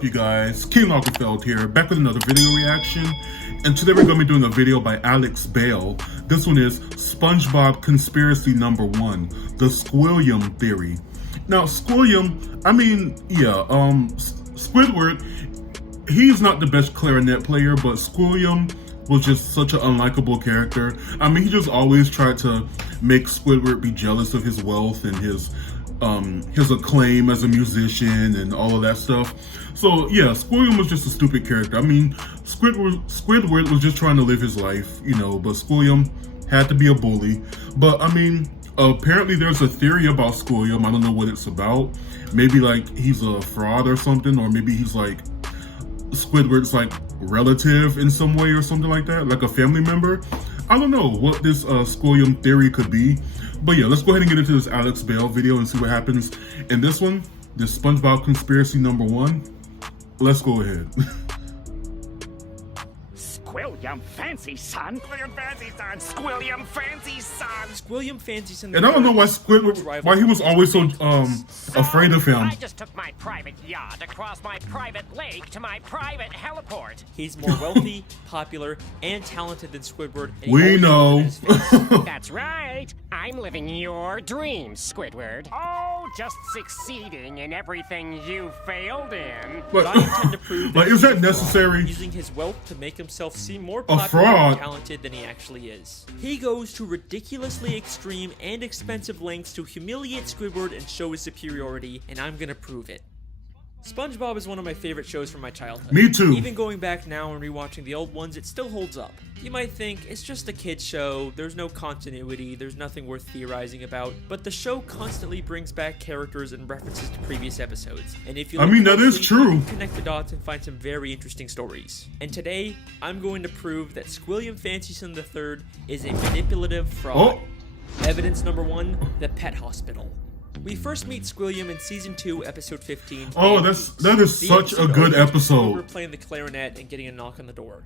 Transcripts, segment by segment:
up, you guys? King Lagerfeld here, back with another video reaction. And today we're going to be doing a video by Alex Bale. This one is SpongeBob Conspiracy number 1, the Squilliam Theory. Now, Squilliam, I mean, yeah, Squidward, he's not the best clarinet player, but Squilliam was just such an unlikable character. I mean, he just always tried to make Squidward be jealous of his wealth and his acclaim as a musician and all of that stuff. So yeah, Squilliam was just a stupid character. I mean, Squidward was just trying to live his life, you know, but Squilliam had to be a bully. But I mean, apparently there's a theory about Squilliam. I don't know what it's about. Maybe like he's a fraud or something, or maybe he's like Squidward's like relative in some way or something like that, like a family member. I don't know what this Squilliam theory could be. But yeah, let's go ahead and get into this Alex Bale video and see what happens in this one, this SpongeBob Conspiracy number 1. Let's go ahead. Squilliam fancy son. Squilliam fancy son. Squilliam fancy son. Squilliam fancy son. And I don't know why why he was always so afraid of him. I just took my private yacht across my private lake to my private heliport. He's more wealthy, popular, and talented than Squidward. And we know. That's right. I'm living your dreams, Squidward. Oh, just succeeding in everything you failed in. But I intend to prove that is that necessary? Using his wealth to make himself seem more A popular fraud. and talented than he actually is. He goes to ridiculously extreme and expensive lengths to humiliate Squidward and show his superiority, and I'm gonna prove it. SpongeBob is one of my favorite shows from my childhood. Me too. Even going back now and rewatching the old ones, it still holds up. You might think, it's just a kid's show, there's no continuity, there's nothing worth theorizing about, but the show constantly brings back characters and references to previous episodes. And if you look that is closely, true. you can connect the dots and find some very interesting stories. And today, I'm going to prove that Squilliam Fancy Son III is a manipulative fraud. Evidence number 1, the pet hospital. We first meet Squilliam in season 2, episode 15. Oh, that is such a good episode. We're playing the clarinet and getting a knock on the door.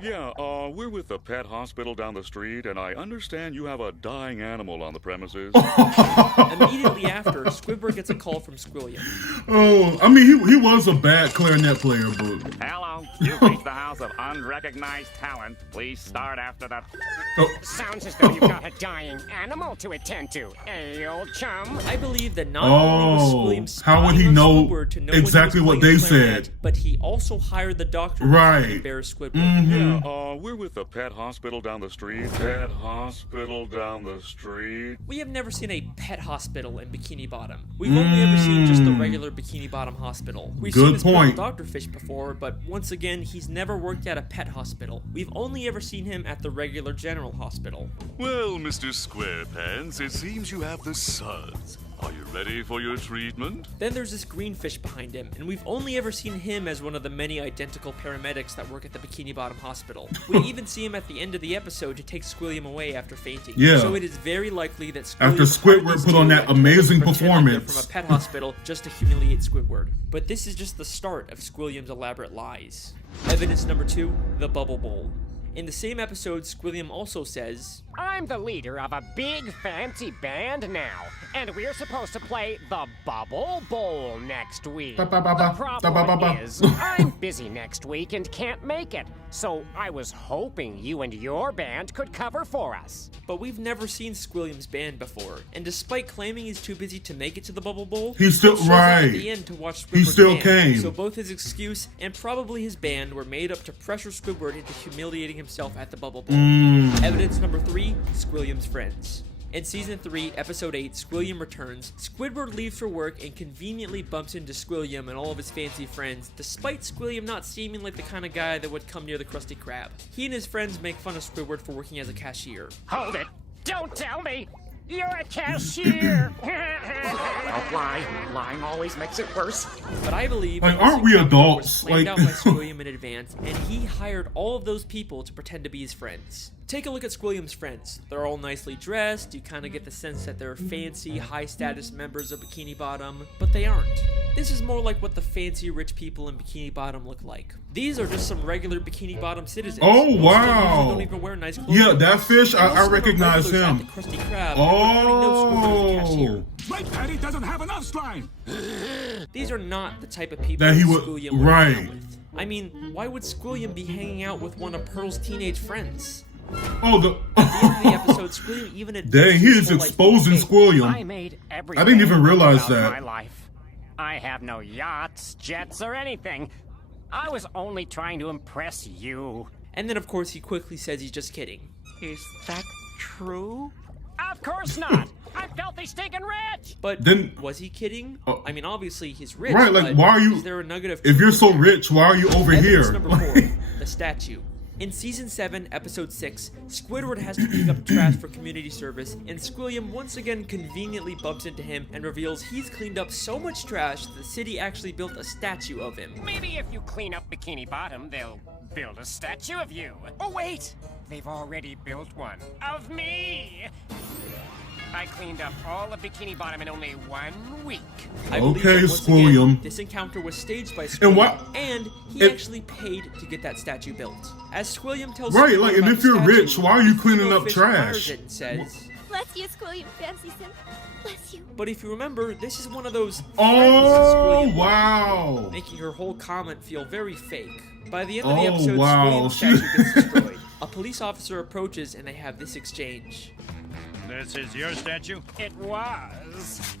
Yeah, we're with the pet hospital down the street, and I understand you have a dying animal on the premises. Immediately after, Squidward gets a call from Squilliam. Oh, I mean, he was a bad clarinet player, but... Hello, you've reached the house of unrecognized talent. Please start after the... Sounds as though you've got a dying animal to attend to, eh, old chum? I believe that not only was Squilliam how would he spying on know Squidward to know exactly when what he they was playing the clarinet, said? but he also hired the doctor Right. to embarrass Squidward. Yeah, we're with the pet hospital down the street. Pet hospital down the street. We have never seen a pet hospital in Bikini Bottom. We've only ever seen just the regular Bikini Bottom hospital. We've seen this Dr. Fish before, but once again, he's never worked at a pet hospital. We've only ever seen him at the regular general hospital. Well, Mr. Squarepants, it seems you have the suds. Are you ready for your treatment? Then there's this green fish behind him, and we've only ever seen him as one of the many identical paramedics that work at the Bikini Bottom Hospital. We even see him at the end of the episode to take Squilliam away after fainting. Yeah. So it is very likely that Squilliam After Squidward put on that amazing performance from a pet hospital just to humiliate Squidward. But this is just the start of Squilliam's elaborate lies. Evidence number 2, the Bubble Bowl. In the same episode, Squilliam also says, I'm the leader of a big fancy band now, and we're supposed to play the Bubble Bowl next week. The problem is, I'm busy next week and can't make it, so I was hoping you and your band could cover for us. But we've never seen Squilliam's band before, and despite claiming he's too busy to make it to the Bubble Bowl, he's still shows up at the end to watch Squidward's he still band. came. So both his excuse and probably his band were made up to pressure Squidward into humiliating himself at the Bubble Bowl. Evidence number 3, Squilliams Friends. In season 3, episode 8, Squilliam returns. Squidward leaves for work and conveniently bumps into Squilliam and all of his fancy friends, despite Squilliam not seeming like the kind of guy that would come near the Krusty Krab. He and his friends make fun of Squidward for working as a cashier. Hold it! Don't tell me! You're a cashier! Don't lie. Lying always makes it worse. But I believe like, aren't we adults? was planned out by Squilliam in advance, and he hired all of those people to pretend to be his friends. Take a look at Squilliam's friends. They're all nicely dressed, you kind of get the sense that they're fancy, high-status members of Bikini Bottom, but they aren't. This is more like what the fancy rich people in Bikini Bottom look like. These are just some regular Bikini Bottom citizens. Oh, Most wow. of them don't even wear nice clothes. Yeah, that fish, I recognize him. The Krusty Krab, Oh. My patty doesn't have enough slime. These are not the type of people That he would, Squilliam would right. hang out with. I mean, why would Squilliam be hanging out with one of Pearl's teenage friends? Oh, the. At the end of the episode, Squilliam even admits Dang, he his is whole life exposing being fake. Squilliam. I made everything I didn't even realize about that. my life. I have no yachts, jets, or anything. I was only trying to impress you. And then, of course, he quickly says he's just kidding. Is that true? Of course not. I'm filthy stinking rich. But Then- was he kidding? Oh. I mean, obviously he's rich. Right, like, but why are you. Is there a nugget of If truth you're in so there? rich, why are you over Evidence here? number 4, the statue. In Season 7, Episode 6, Squidward has to pick up trash for community service, and Squilliam once again conveniently bumps into him and reveals he's cleaned up so much trash that the city actually built a statue of him. Maybe if you clean up Bikini Bottom, they'll build a statue of you. Oh, wait! They've already built one of me! I cleaned up all of Bikini Bottom in only 1 week. I believe Okay, that once Squilliam. again, this encounter was staged by Squilliam, And what- and he it- actually paid to get that statue built. As Squilliam tells Right, Squidward like, and about if the you're statue, rich, why are you the cleaning female up fish trash? admires it and says, Bless you, Squilliam Fancyson. Bless you. but if you remember, this is one of those friends Oh, Squilliam wow. making her whole comment feel very fake. By the end of the Oh, episode, wow. Squilliam's statue gets destroyed. A police officer approaches and they have this exchange. This is your statue? It was.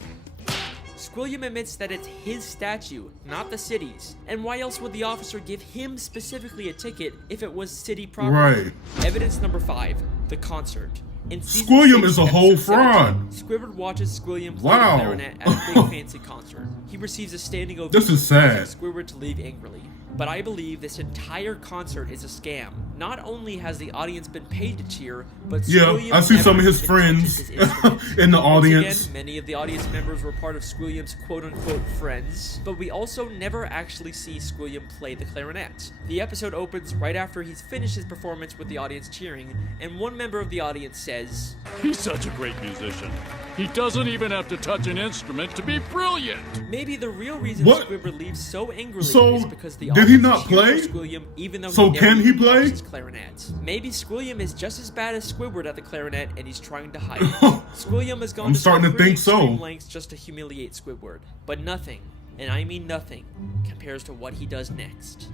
Squilliam admits that it's his statue, not the city's. And why else would the officer give him specifically a ticket if it was city property? Right. Evidence number 5, the concert. In season Squilliam 6, is a whole episode fraud. 17, Squidward watches Squilliam play Wow. the clarinet at a big fancy concert. He receives a standing ovation, This is sad. causing Squidward to leave angrily. But I believe this entire concert is a scam. Not only has the audience been paid to cheer, but Yeah, Squilliam I see some of never his even friends touches his instrument. in the Once audience. again, many of the audience members were part of Squilliam's quote-unquote friends, but we also never actually see Squilliam play the clarinet. The episode opens right after he's finished his performance with the audience cheering, and one member of the audience says, He's such a great musician. He doesn't even have to touch an instrument to be brilliant. maybe the real reason What? Squidward leaves so angrily So, is because the did he audience not cheers play? for Squilliam even though So he never can he even play? touched his clarinet. Maybe Squilliam is just as bad as Squidward at the clarinet and he's trying to hide it. Squilliam has gone I'm to some starting to pretty think so. extreme lengths just to humiliate Squidward. But nothing, and I mean nothing, compares to what he does next.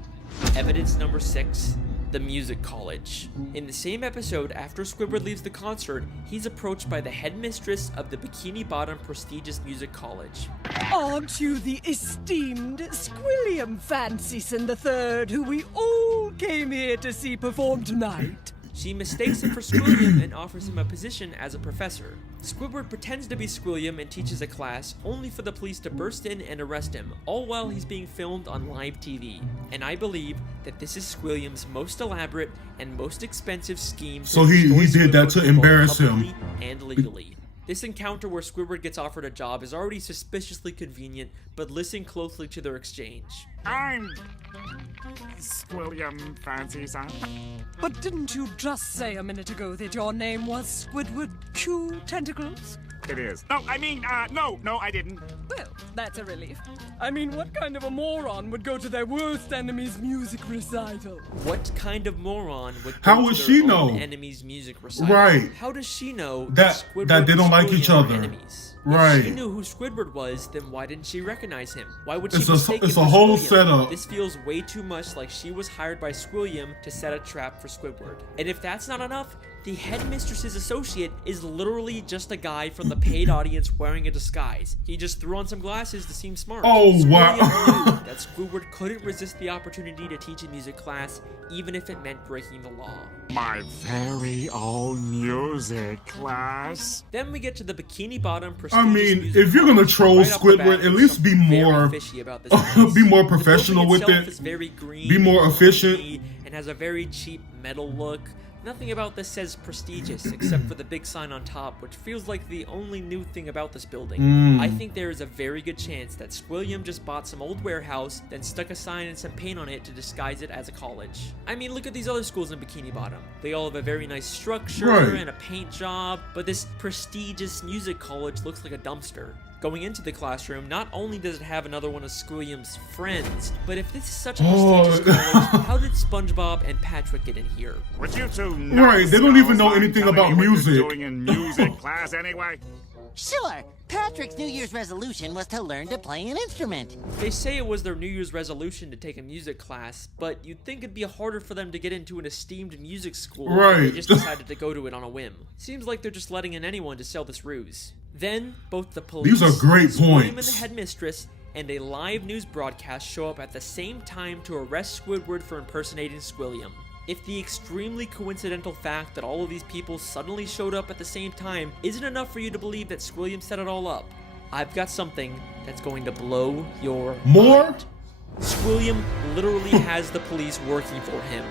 Evidence number 6, the music college. In the same episode, after Squidward leaves the concert, he's approached by the headmistress of the Bikini Bottom prestigious music college. Aren't you the esteemed Squilliam Fancyson III, who we all came here to see perform tonight? She mistakes him for Squilliam and offers him a position as a professor. Squidward pretends to be Squilliam and teaches a class, only for the police to burst in and arrest him, all while he's being filmed on live TV. And I believe that this is Squilliam's most elaborate and most expensive scheme. So he destroy did that Squidward to both embarrass him. publicly and legally. This encounter where Squidward gets offered a job is already suspiciously convenient, but listen closely to their exchange. I'm Squilliam Fancyson. But didn't you just say a minute ago that your name was Squidward Q Tentacles? It is. No, I mean, no, I didn't. Well, that's a relief. I mean, what kind of a moron would go to their worst enemy's music recital? What kind of moron would go How to would their she own know? enemy's music recital? Right. How does she know That Squidward they don't and like each Squilliam are other. enemies? Right. If she knew who Squidward was, then why didn't she recognize him? Why would she It's a- mistake it's him a for whole Squilliam? setup. This feels way too much like she was hired by Squilliam to set a trap for Squidward. And if that's not enough, the headmistress's associate is literally just a guy from the paid audience wearing a disguise. He just threw on some glasses to seem smart. Oh, wow. Squilliam knew that Squidward couldn't resist the opportunity to teach a music class, even if it meant breaking the law. My very own music class. Then we get to the Bikini Bottom I prestigious mean, music if you're gonna college. troll Right off the bat, Squidward, at there's least be something very more, fishy about this place. be more The professional building with itself it. is very green, Be more efficient. gloomy, and has a very cheap metal look. Nothing about this says prestigious except for the big sign on top, which feels like the only new thing about this building. I think there is a very good chance that Squilliam just bought some old warehouse, then stuck a sign and some paint on it to disguise it as a college. I mean, look at these other schools in Bikini Bottom. They all have a very nice structure and a paint job, but this prestigious music college looks like a dumpster. Going into the classroom, not only does it have another one of Squilliam's friends, but if this is such a prestigious college, how did SpongeBob and Patrick get in here? Would you two Right, they don't even know anything telling about me what you're music. doing in music class anyway? Sure, Patrick's New Year's resolution was to learn to play an instrument. They say it was their New Year's resolution to take a music class, but you'd think it'd be harder for them to get into an esteemed music school. Right. They just decided to go to it on a whim. Seems like they're just letting in anyone to sell this ruse. Then, both the police, These are great Squilliam and points. the headmistress, and a live news broadcast show up at the same time to arrest Squidward for impersonating Squilliam. If the extremely coincidental fact that all of these people suddenly showed up at the same time isn't enough for you to believe that Squilliam set it all up, I've got something that's going to blow your mind. Squilliam literally has the police working for him.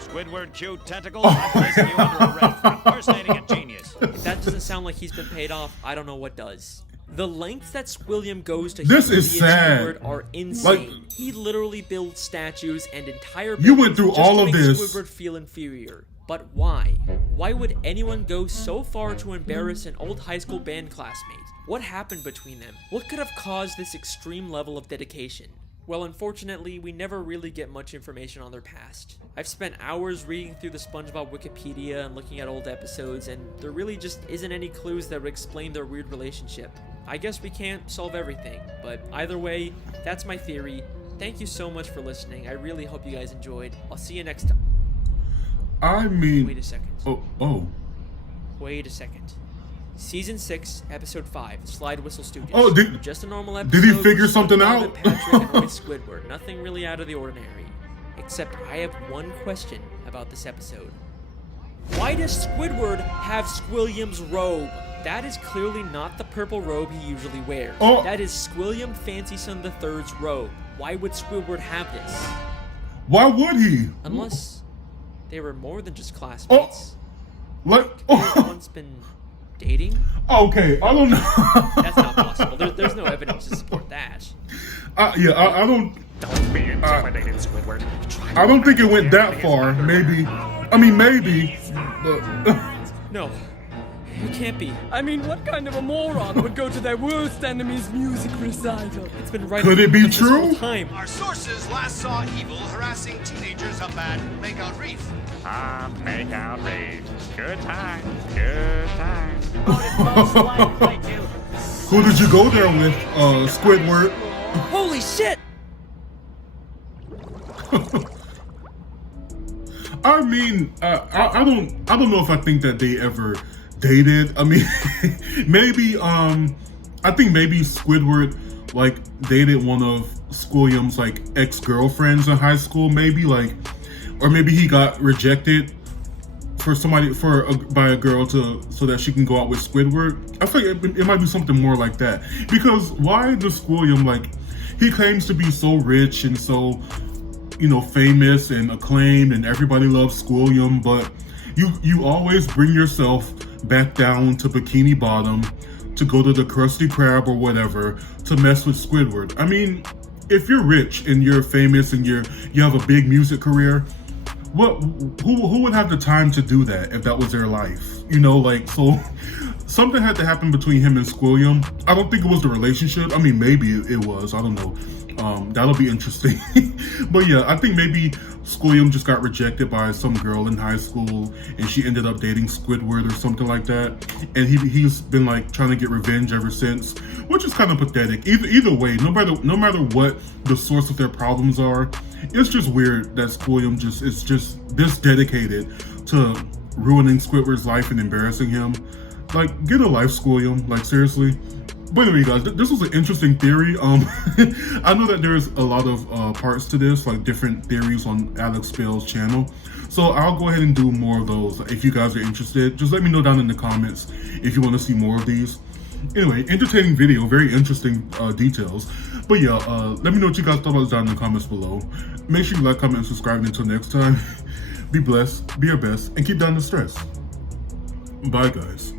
Squidward chewed tentacles, I'm placing you under arrest for impersonating a genius. If that doesn't sound like he's been paid off, I don't know what does. The lengths that Squilliam goes to This humiliate is sad. Squidward are insane. Like, he literally builds statues and entire You went buildings through just all to of make this. Squidward feel inferior. But why? Why would anyone go so far to embarrass an old high school band classmate? What happened between them? What could have caused this extreme level of dedication? Well, unfortunately, we never really get much information on their past. I've spent hours reading through the SpongeBob Wikipedia and looking at old episodes, and there really just isn't any clues that would explain their weird relationship. I guess we can't solve everything, but either way, that's my theory. Thank you so much for listening. I really hope you guys enjoyed. I'll see you next time. I mean... Wait a second. Oh. Wait a second. Season 6, Episode 5, Slide Whistle Stooges. Oh, just a normal episode. Did he figure with something SpongeBob out? and Patrick and Roy Squidward. Nothing really out of the ordinary. Except I have one question about this episode. Why does Squidward have Squilliam's robe? That is clearly not the purple robe he usually wears. Oh. That is Squilliam Fancyson III's robe. Why would Squidward have this? Why would he? Unless they were more than just classmates. Like... They've once been dating? Okay, I don't know. That's not possible. There's no evidence to support that. I don't... Don't be intimidated, Squidward. I don't think it went that far. Maybe. I mean, maybe. But... No, it can't be. I mean, what kind of a moron would go to their worst enemy's music recital? It's been right. Could it be this whole true? time. Our sources last saw Evil harassing teenagers up at Makeout Reef. Makeout Reef. Good time. Good time. Who did you go there with, Squidward? Holy shit! I mean, I don't know if I think that they ever dated. I mean, maybe, I think maybe Squidward, like, dated one of Squilliam's, like, ex-girlfriends in high school, maybe, like, or maybe he got rejected by a girl so that she can go out with Squidward. I think it might be something more like that. Because why does Squilliam, like, he claims to be so rich and so, you know, famous and acclaimed and everybody loves Squilliam, but you always bring yourself back down to Bikini Bottom to go to the Krusty Krab or whatever to mess with Squidward. I mean, if you're rich and you're famous and you have a big music career, who would have the time to do that if that was their life? You know, like, so something had to happen between him and Squilliam. I don't think it was the relationship. I mean, maybe it was. I don't know. That'll be interesting. But yeah, I think maybe Squilliam just got rejected by some girl in high school and she ended up dating Squidward or something like that. And he's been like trying to get revenge ever since, which is kind of pathetic. Either way, no matter what the source of their problems are, it's just weird that Squilliam is just this dedicated to ruining Squidward's life and embarrassing him. Like, get a life, Squilliam. Like, seriously. But anyway, guys, this was an interesting theory. I know that there's a lot of parts to this, like different theories on Alex Bale's channel. So I'll go ahead and do more of those. If you guys are interested, just let me know down in the comments if you want to see more of these. Anyway, entertaining video, very interesting details. But yeah, let me know what you guys thought about this down in the comments below. Make sure you like, comment, and subscribe. And until next time, Be blessed, be your best, and keep down the stress. Bye, guys.